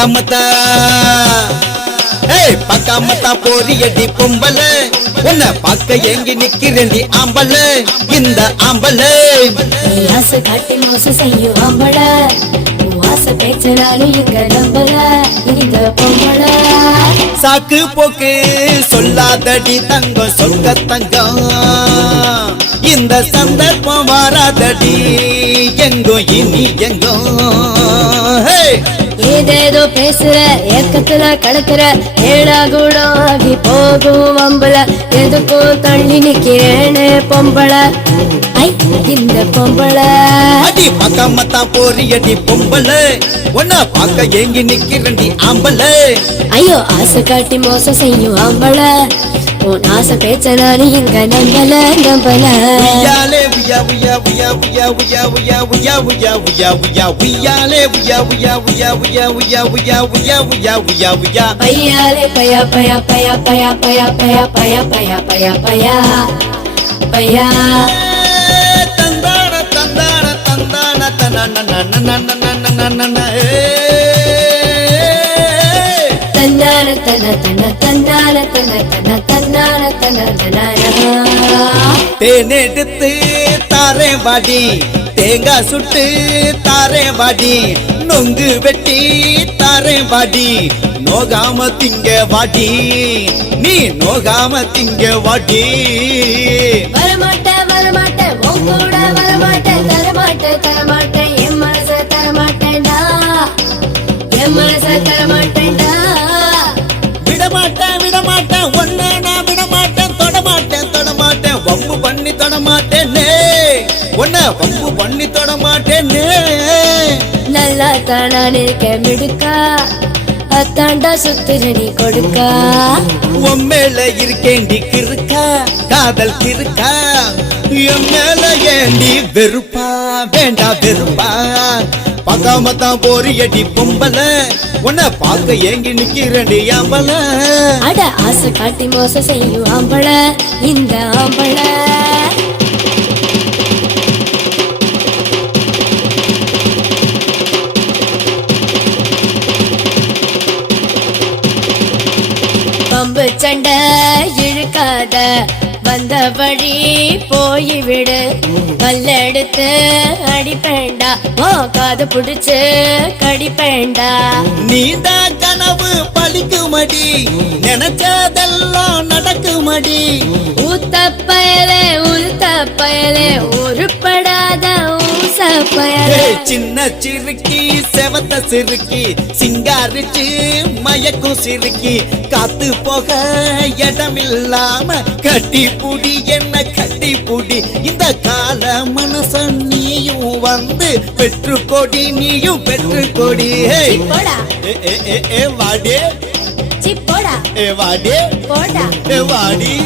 பக்கமத்தா பக்கமத்தா போரியடி பொம்பல உன்னை பார்க்க எங்கி நிக்கிறேன்டி ஆம்பல இந்த ஆம்பல ஆசை காட்டி மோசம் செய்யும் ஆம்பள ஆசை பேச்சினாலும் எங்க நம்பல இந்த பொம்பள சாக்கு போக்கு சொல்லாதடி தங்கம் சொக்க தங்கம் இந்த சந்தர்ப்பம் வராதடி எங்கோ இனி எங்கோ ஏதேதோ பேசுற ஏக்கத்துல கடக்குற ஏடா கூட ஆகி போகும் அம்பல எதுக்கும் தள்ளி நிக்கிறேனே பொம்பள ஐ இந்த பொம்பள அடி பக்கமத்தா போரியடி பொம்பல உன்னை பார்க்க ஏங்கி நிக்கிறண்டி ஆம்பல ஐயோ ஆசை காட்டி மோசம் செய்யும் ஆம்பள உன் ஆசை பேச்ச நானு எங்க நம்பல நம்பல உய்யாலே உய்யா உய்யா உய்யா உய்யா உய்யா உய்யா உய்யா உய்யா உய்யா உய்யாலே உய்யா உய்யா உய்யா உய்யா உய்யா உய்யா உய்யா உய்யா உய்யா உய்யா பையாலே பயா பயா பயா பயா பயா பயா பயா பயா பயா பயா பயா தந்தான தந்தான தந்தான தன்னான தன்னான தன தன தன்னான தன தன தன்னான தன தன தேனெடுத்து தாரே வாடி தேங்காய் சுட்டு தாரே வாடி நொங்கு வெட்டி தாரே வாடி நோகாம திங்க வாடி நீ நோகாம திங்க வாடி வரமாட்டேன் வரமாட்டேன் உன் கூட வரமாட்டேன் தரமாட்டேன் தரமாட்டேன் என் மனச தரமாட்டேன்டா என் மனச தரமாட்டேன்டா விடமாட்டேன் விடமாட்டேன் ஒன்ன நான் விடமாட்டேன் தொடமாட்டேன் தொடமாட்டேன் வம்பு பண்ணி தொடமாட்டேனே ஒன்ன வம்பு பண்ணி தொடமாட்டேனே நல்லா தானா இருக்க மிடுக்கா அத்தாண்டா சுத்துரணி கொடுக்கா உன் மேல இருக்கேண்டி கிருக்கா காதல் கிருக்கா என் மேல ஏண்டி வெறுப்பா வேண்டா வெறுப்பா பக்காமத்தான் போரியடி பொம்பல உன்னை பார்க்க ஏங்கி நிக்கிறடி ஆம்பல அட ஆசை காட்டி மோசம் செய்யும் ஆம்பள இந்த ஆம்பள பம்பு சண்டை இழுக்காத வந்த வழி போய்விடு கல்லெடுத்து அடிப்பேண்டா ஓ காது புடிச்சு கடிப்பேண்டா நீண்ட கனவு பழிக்குமடி நினைச்சதெல்லாம் நடக்குமடி ஊத்த பயலே உளுத்த பயலே உருப்படாத ஊச பயலே சின்ன சிறுக்கி செவத்த சிறுக்கி சிங்காரிச்சு மயக்கும் சிறுக்கி காத்து போக இடமில்லாம கட்டி புடி என்ன கட்டி புடி இந்த கால மனச நீயும் வந்து பெற்று கொடி நீயும் பெற்று கொடி போடா வாடே சி போடா வாடே போடா வாடி